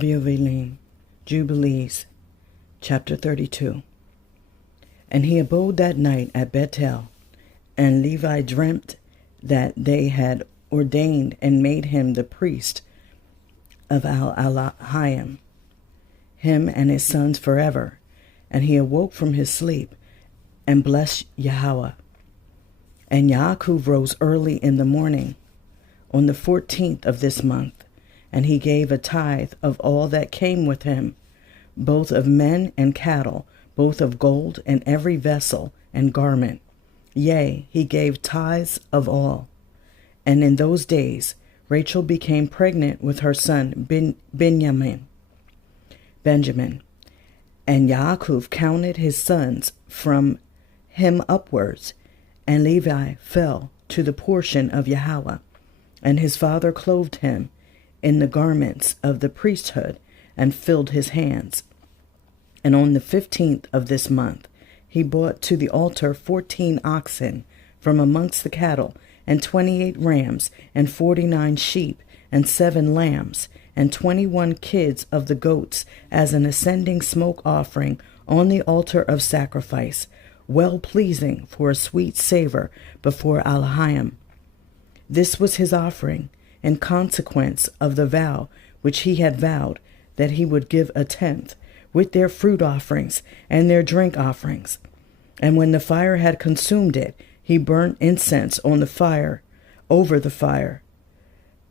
Yoveliym, Jubilees, chapter 32. And he abode that night at Bethel, and Levi dreamt that they had ordained and made him the priest of Atonement, him and his sons forever. And he awoke from his sleep, and blessed Yahweh. And Yaakov rose early in the morning, on the 14th of this month, and he gave a tithe of all that came with him, both of men and cattle, both of gold and every vessel and garment. Yea, he gave tithes of all. And in those days Rachel became pregnant with her son Benjamin. And Yaakov counted his sons from him upwards, and Levi fell to the portion of Yahweh. And his father clothed him in the garments of the priesthood, and filled his hands. And on the 15th of this month he brought to the altar 14 oxen from amongst the cattle, and 28 rams, and 49 sheep, and 7 lambs, and 21 kids of the goats, as an ascending smoke offering on the altar of sacrifice, well pleasing for a sweet savor before Elohim. This was his offering, in consequence of the vow which he had vowed, that he would give a tenth, with their fruit offerings and their drink offerings. And when the fire had consumed it, he burnt incense on the fire, over the fire.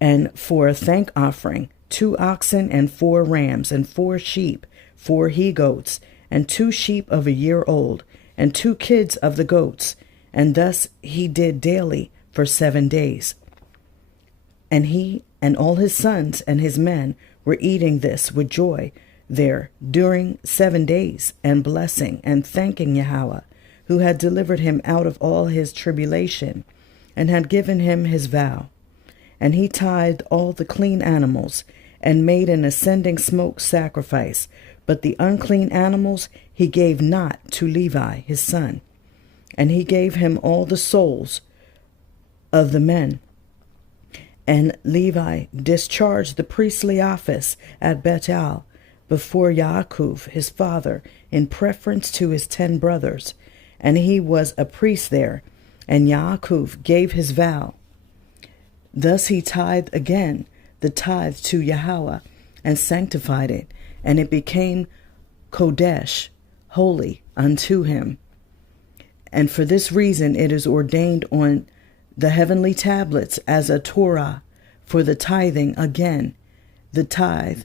And for a thank offering, 2 oxen and 4 rams, and 4 sheep, 4 he-goats, and 2 sheep of a year old, and 2 kids of the goats. And thus he did daily for 7 days. And he and all his sons and his men were eating this with joy there during 7 days, and blessing and thanking Yahweh, who had delivered him out of all his tribulation, and had given him his vow. And he tithed all the clean animals, and made an ascending smoke sacrifice, but the unclean animals he gave not to Levi his son. And he gave him all the souls of the men. And Levi discharged the priestly office at Bethel before Yaakov his father, in preference to his 10 brothers. And he was a priest there, and Yaakov gave his vow. Thus he tithed again the tithe to Yahweh, and sanctified it, and it became Kodesh, holy unto him. And for this reason it is ordained on the heavenly tablets as a Torah for the tithing again, the tithe,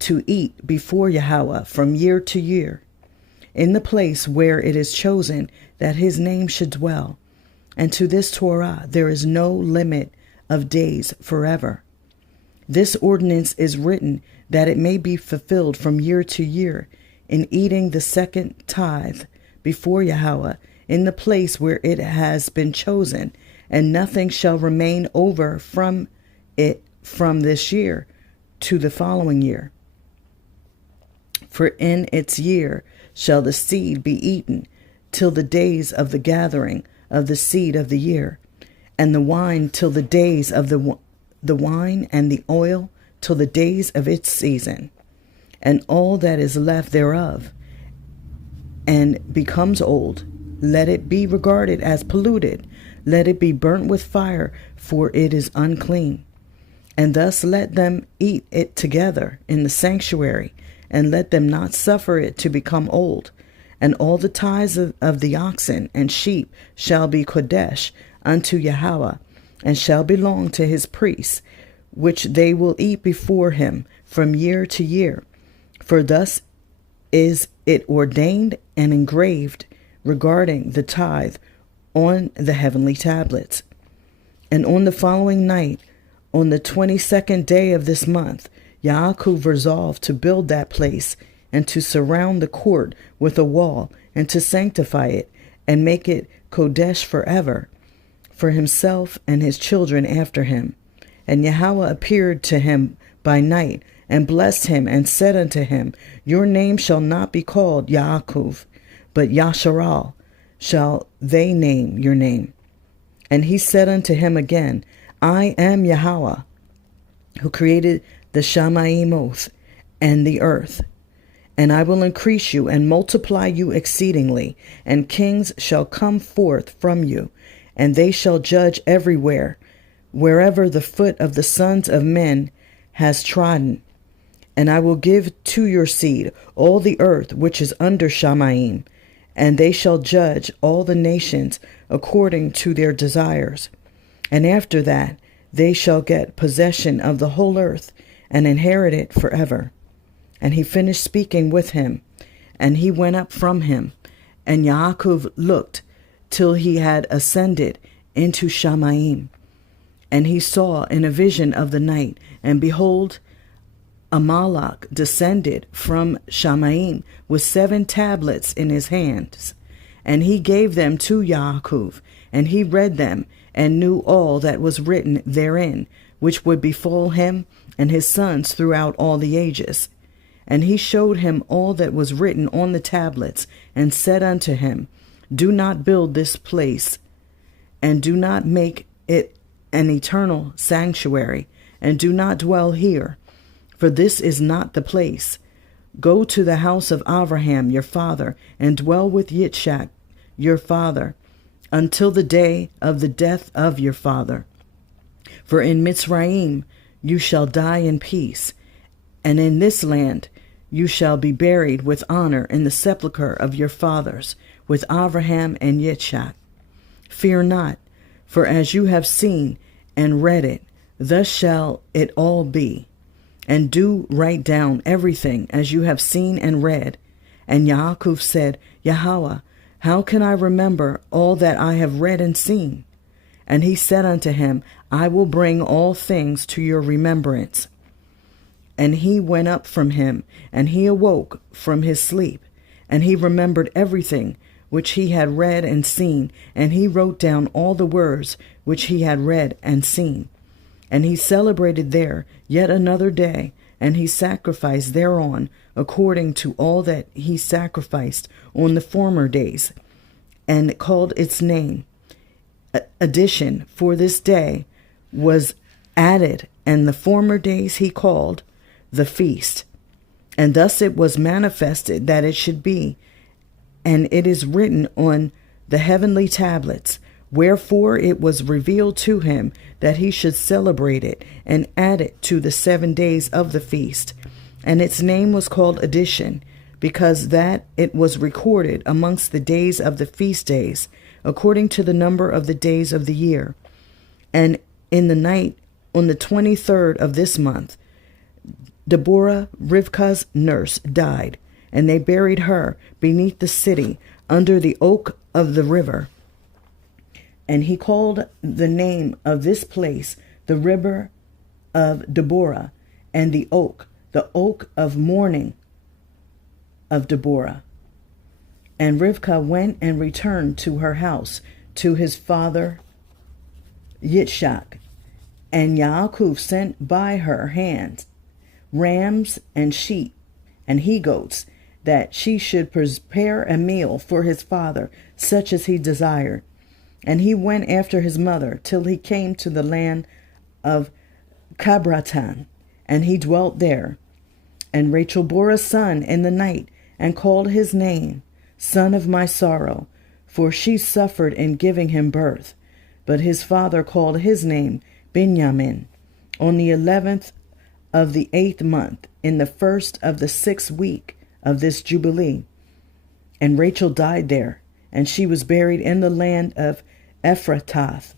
to eat before Yahweh from year to year, in the place where it is chosen that his name should dwell. And to this Torah there is no limit of days forever. This ordinance is written that it may be fulfilled from year to year, in eating the second tithe before Yahweh, in the place where it has been chosen, and nothing shall remain over from it from this year to the following year. For in its year shall the seed be eaten, till the days of the gathering of the seed of the year, and the wine till the days of the wine, and the oil till the days of its season, and all that is left thereof, and becomes old, let it be regarded as polluted. Let it be burnt with fire, for it is unclean. And thus let them eat it together in the sanctuary, and let them not suffer it to become old. And all the tithes of the oxen and sheep shall be Kodesh unto Yahweh, and shall belong to his priests, which they will eat before him from year to year. For thus is it ordained and engraved regarding the tithe on the heavenly tablets. And on the following night, on the 22nd day of this month, Yaakov resolved to build that place, and to surround the court with a wall, and to sanctify it, and make it Kodesh forever, for himself and his children after him. And Yahweh appeared to him by night, and blessed him, and said unto him, Your name shall not be called Yaakov, but Yasharal shall they name your name. And he said unto him again, I am Yahweh, who created the Shamayim oath, and the earth. And I will increase you and multiply you exceedingly, and kings shall come forth from you, and they shall judge everywhere, wherever the foot of the sons of men has trodden. And I will give to your seed all the earth which is under Shamayim, and they shall judge all the nations according to their desires. And after that they shall get possession of the whole earth, and inherit it forever. And he finished speaking with him, and he went up from him. And Yaakov looked till he had ascended into Shamayim. And he saw in a vision of the night, and behold, a Malach descended from Shamayim with 7 tablets in his hands. And he gave them to Yaakov, and he read them, and knew all that was written therein, which would befall him and his sons throughout all the ages. And he showed him all that was written on the tablets, and said unto him, Do not build this place, and do not make it an eternal sanctuary, and do not dwell here, for this is not the place. Go to the house of Abraham your father, and dwell with Yitzchak your father, until the day of the death of your father. For in Mitzrayim you shall die in peace, and in this land you shall be buried with honor in the sepulchre of your fathers, with Abraham and Yitzchak. Fear not, for as you have seen and read it, thus shall it all be. And do write down everything as you have seen and read. And Yaakov said, Yahweh, how can I remember all that I have read and seen? And he said unto him, I will bring all things to your remembrance. And he went up from him, and he awoke from his sleep, and he remembered everything which he had read and seen, and he wrote down all the words which he had read and seen. And he celebrated there yet another day, and he sacrificed thereon according to all that he sacrificed on the former days, and called its name Addition, for this day was added, and the former days he called the feast. And thus it was manifested that it should be, and it is written on the heavenly tablets. Wherefore it was revealed to him that he should celebrate it, and add it to the 7 days of the feast. And its name was called Addition, because that it was recorded amongst the days of the feast days, according to the number of the days of the year. And in the night, on the 23rd of this month, Deborah, Rivkah's nurse, died, and they buried her beneath the city, under the oak of the river. And he called the name of this place the river of Deborah, and the oak of mourning of Deborah. And Rivkah went and returned to her house, to his father Yitzchak. And Yaakov sent by her hands rams and sheep and he-goats, that she should prepare a meal for his father, such as he desired. And he went after his mother till he came to the land of Cabratan, and he dwelt there. And Rachel bore a son in the night, and called his name, Son of my sorrow, for she suffered in giving him birth. But his father called his name Benjamin. On the 11th of the 8th month, in the 1st of the 6th week of this Jubilee. And Rachel died there, and she was buried in the land of Ephrathah.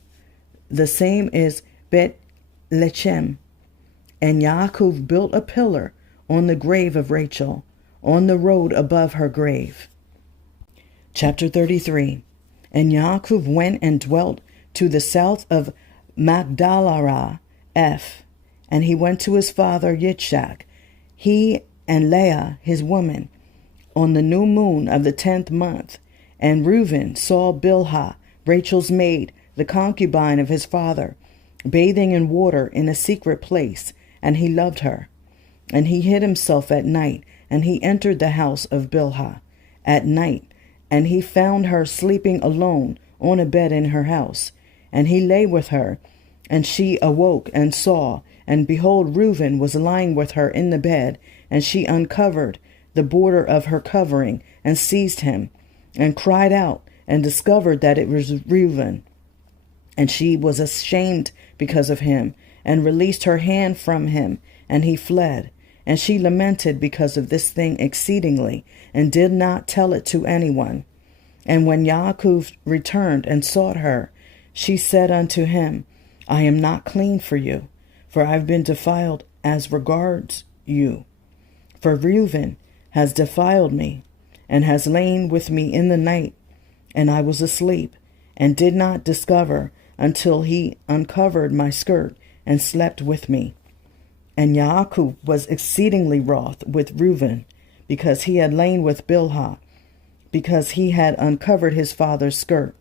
The same is Bet Lechem. And Yaakov built a pillar on the grave of Rachel, on the road above her grave. Chapter 33. And Yaakov went and dwelt to the south of Magdalarah, and he went to his father Yitzchak, he and Leah his woman, on the new moon of the 10th month. And Reuben saw Bilhah, Rachel's maid, the concubine of his father, bathing in water in a secret place, and he loved her. And he hid himself at night, and he entered the house of Bilhah at night, and he found her sleeping alone on a bed in her house. And he lay with her, and she awoke and saw, and behold, Reuben was lying with her in the bed, and she uncovered the border of her covering and seized him and cried out and discovered that it was Reuben. And she was ashamed because of him and released her hand from him, and he fled. And she lamented because of this thing exceedingly and did not tell it to anyone. And when Yaakov returned and sought her, she said unto him, I am not clean for you, for I have been defiled as regards you. For Reuben has defiled me, and has lain with me in the night, and I was asleep, and did not discover until he uncovered my skirt and slept with me. And Yaakov was exceedingly wroth with Reuben, because he had lain with Bilhah, because he had uncovered his father's skirt.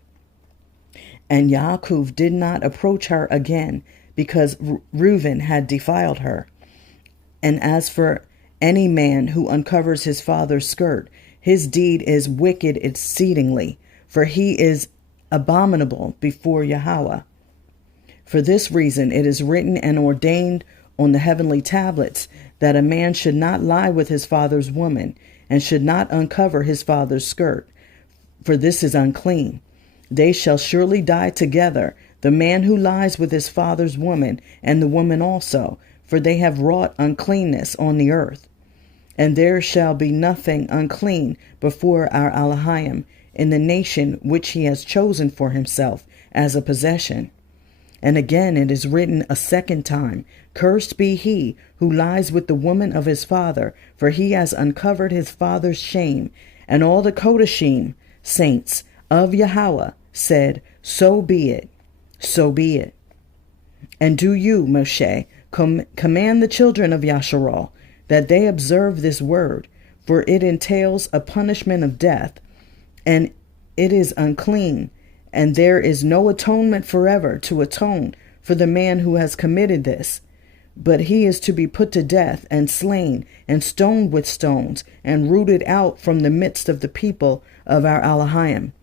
And Yaakov did not approach her again, because Reuben had defiled her. And as for any man who uncovers his father's skirt, his deed is wicked exceedingly, for he is abominable before Yahweh. For this reason it is written and ordained on the heavenly tablets that a man should not lie with his father's woman, and should not uncover his father's skirt, for this is unclean. They shall surely die together, the man who lies with his father's woman, and the woman also, for they have wrought uncleanness on the earth. And there shall be nothing unclean before our Elohim in the nation which he has chosen for himself as a possession. And again it is written a second time, Cursed be he who lies with the woman of his father, for he has uncovered his father's shame. And all the Kodashim, saints of Yahweh, said, So be it, so be it. And do you, Moshe, command the children of Yasharal that they observe this word, for it entails a punishment of death, and it is unclean, and there is no atonement forever to atone for the man who has committed this. But he is to be put to death and slain and stoned with stones and rooted out from the midst of the people of our Elohim.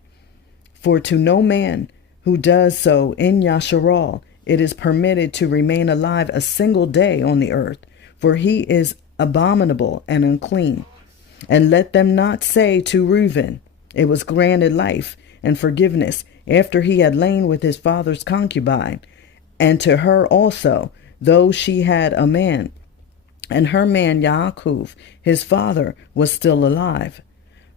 For to no man who does so in Yasharal it is permitted to remain alive a single day on the earth, for he is abominable and unclean. And let them not say to Reuben, It was granted life and forgiveness after he had lain with his father's concubine, and to her also, though she had a man, and her man Yaakov, his father, was still alive.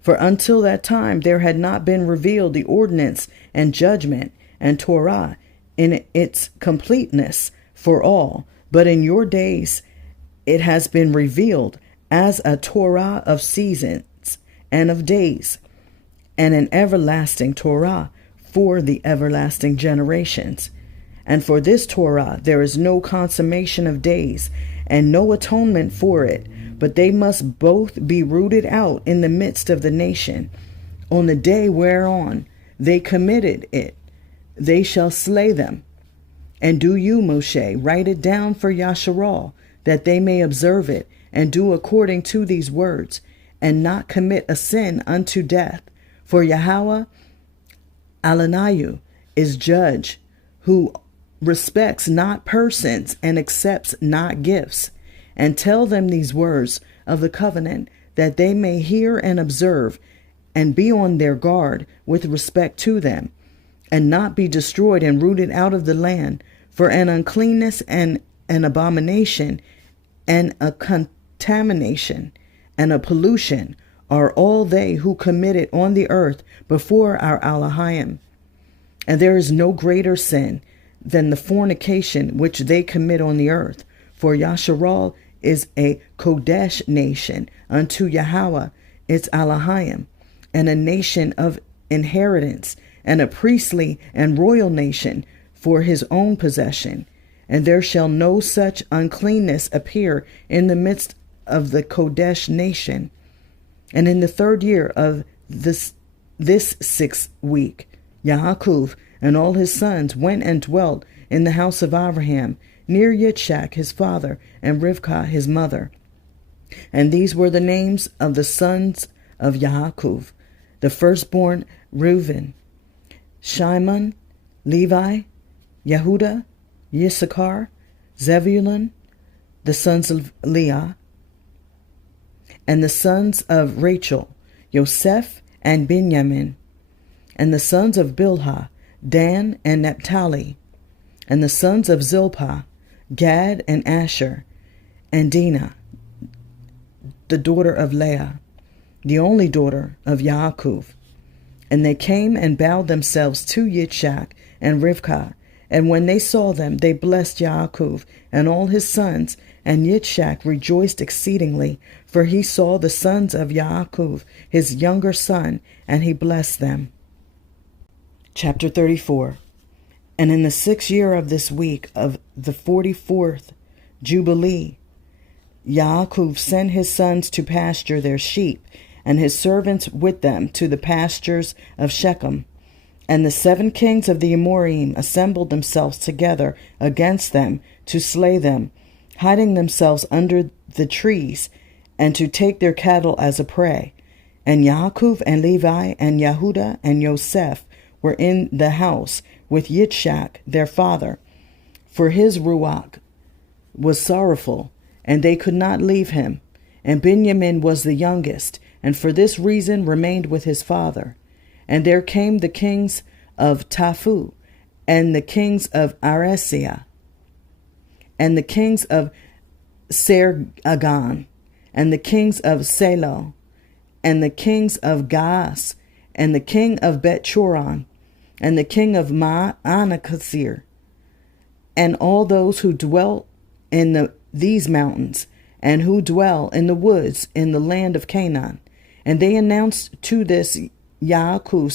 For until that time there had not been revealed the ordinance and judgment and Torah in its completeness for all, but in your days it has been revealed as a Torah of seasons and of days, and an everlasting Torah for the everlasting generations. And for this Torah there is no consummation of days, and no atonement for it, but they must both be rooted out in the midst of the nation. On the day whereon they committed it, they shall slay them. And do you, Moshe, write it down for Yasharal, that they may observe it, and do according to these words, and not commit a sin unto death. For Yahweh Alanayu is judge, who respects not persons and accepts not gifts. And tell them these words of the covenant, that they may hear and observe, and be on their guard with respect to them, and not be destroyed and rooted out of the land. For an uncleanness and an abomination and a contamination and a pollution are all they who commit it on the earth before our Elohim. And there is no greater sin than the fornication which they commit on the earth. For Yasharal is a Kodesh nation unto Yahweh its Elohim, and a nation of inheritance, and a priestly and royal nation for his own possession. And there shall no such uncleanness appear in the midst of the Kodesh nation. And in the 3rd year of this 6th week, Yaakov and all his sons went and dwelt in the house of Abraham, near Yitzchak his father, and Rivkah his mother. And these were the names of the sons of Yaakov: the firstborn Reuben, Shimon, Levi, Yehuda, Yissachar, Zebulun, the sons of Leah, And the sons of Rachel, Yosef and Benjamin. And the sons of Bilhah, Dan and Naphtali. And the sons of Zilpah, Gad and Asher. And Dinah, the daughter of Leah, the only daughter of Yaakov. And they came and bowed themselves to Yitzchak and Rivkah. And when they saw them, they blessed Yaakov and all his sons. And Yitzchak rejoiced exceedingly, for he saw the sons of Yaakov, his younger son, and he blessed them. Chapter 34. And in the 6th year of this week of the 44th Jubilee, Yaakov sent his sons to pasture their sheep, and his servants with them to the pastures of Shechem. And the 7 kings of the Amorim assembled themselves together against them to slay them, hiding themselves under the trees, and to take their cattle as a prey. And Yaakov and Levi and Yehuda and Yosef were in the house with Yitzchak their father, for his ruach was sorrowful, and they could not leave him. And Benjamin was the youngest, and for this reason remained with his father. And there came the kings of Taphu, and the kings of Aresiah, and the kings of Sargon, and the kings of Selo, and the kings of Gaas, and the king of Bet-choron, and the king of Maanakasir, and all those who dwell in these mountains, and who dwell in the woods in the land of Canaan. And they announced this to Yaakov,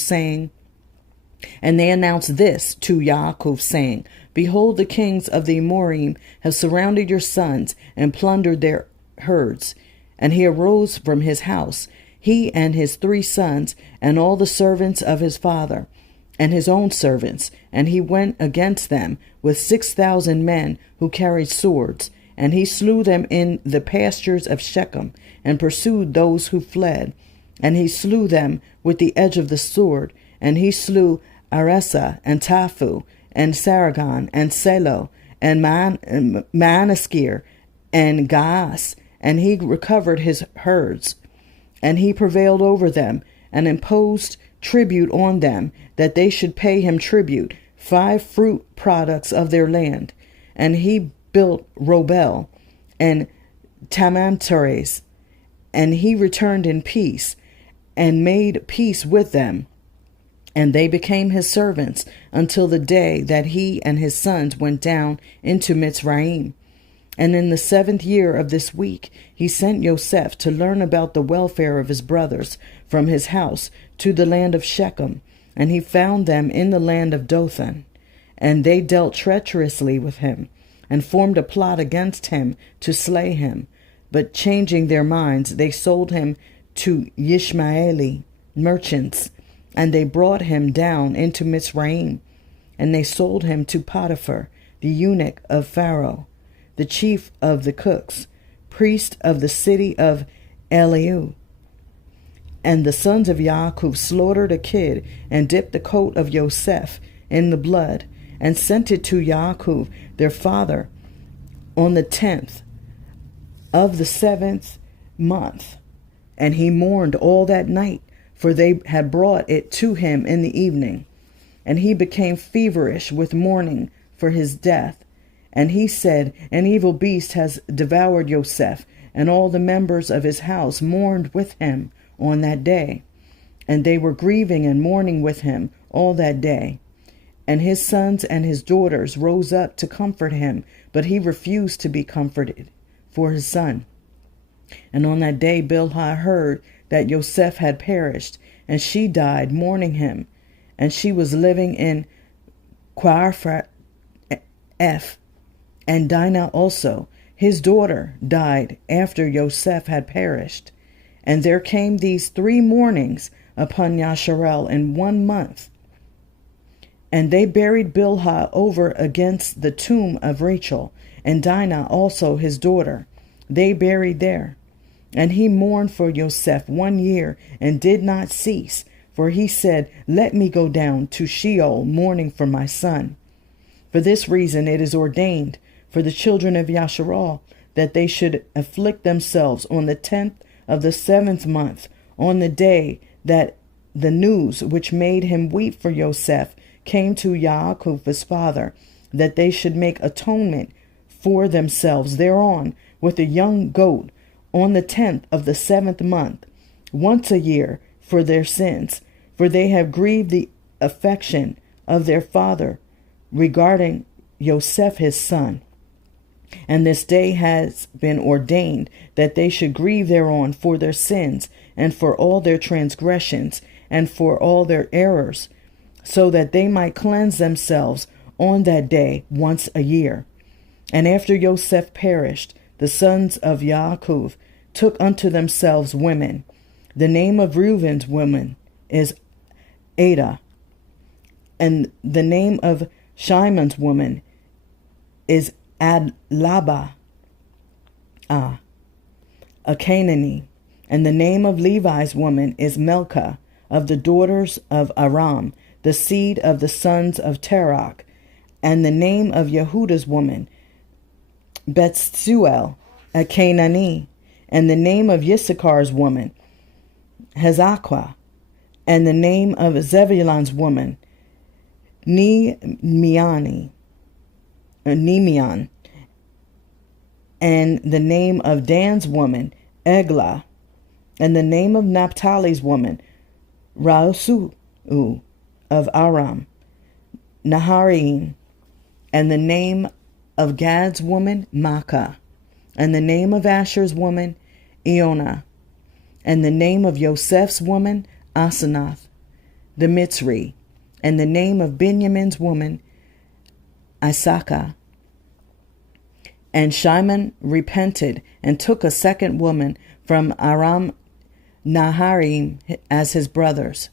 saying, Behold, the kings of the Amorim have surrounded your sons and plundered their herds. And he arose from his house, he and his 3 sons, and all the servants of his father, and his own servants, and he went against them with 6,000 men who carried swords. And he slew them in the pastures of Shechem, and pursued those who fled. And he slew them with the edge of the sword, and he slew Aresa and Taphu, and Sargon, and Selo, and Maanaskir, and Gaas, and he recovered his herds. And he prevailed over them, and imposed tribute on them, that they should pay him tribute, 5 fruit products of their land. And he built Robel and Tamantares, and he returned in peace, and made peace with them. And they became his servants until the day that he and his sons went down into Mitzrayim. And in the 7th year of this week, he sent Yosef to learn about the welfare of his brothers from his house to the land of Shechem. And he found them in the land of Dothan. And they dealt treacherously with him, and formed a plot against him to slay him. But changing their minds, they sold him to Ishmaeli merchants, and they brought him down into Mitzrayim. And they sold him to Potiphar, the eunuch of Pharaoh, the chief of the cooks, priest of the city of Eliu. And the sons of Yaakov slaughtered a kid, and dipped the coat of Yosef in the blood, and sent it to Yaakov their father on the 10th of the 7th month. And he mourned all that night, for they had brought it to him in the evening. And he became feverish with mourning for his death. And he said, An evil beast has devoured Yosef. And all the members of his house mourned with him on that day. And they were grieving and mourning with him all that day. And his sons and his daughters rose up to comfort him, but he refused to be comforted for his son. And on that day Bilhah heard that Yosef had perished, and she died mourning him. And she was living in Qarphath. And Dinah also, his daughter, died after Yosef had perished. And there came these 3 mournings upon Yasharel in 1 month. And they buried Bilhah over against the tomb of Rachel, and Dinah also his daughter. They buried there. And he mourned for Yosef 1 year, and did not cease. For he said, Let me go down to Sheol mourning for my son. For this reason it is ordained for the children of Yasharal that they should afflict themselves on the 10th of the 7th month, on the day that the news which made him weep for Yosef came to Yaakov his father, that they should make atonement for themselves thereon with a young goat on the 10th of the 7th month, once a year, for their sins, for they have grieved the affection of their father regarding Yosef his son. And this day has been ordained that they should grieve thereon for their sins, and for all their transgressions, and for all their errors, so that they might cleanse themselves on that day once a year. And after Yosef perished, the sons of Yaakov took unto themselves women. The name of Reuben's woman is Ada, and the name of Shimon's woman is Adlaba, a Canaanite, and the name of Levi's woman is Milcah, of the daughters of Aram, the seed of the sons of Terach, and the name of Yehudah's woman, Betsuel, a Canaanite, and the name of Issachar's woman, Hezekiah, and the name of Zebulun's woman, Nemeon, and the name of Dan's woman, Eglah, and the name of Naphtali's woman, Rausu of Aram, Naharaim, and the name of Gad's woman, Makkah, and the name of Asher's woman, Eonah, and the name of Yosef's woman, Asenath, the Mitzri, and the name of Benjamin's woman, Issachar. And Shimon repented and took a second woman from Aram Naharaim as his brothers.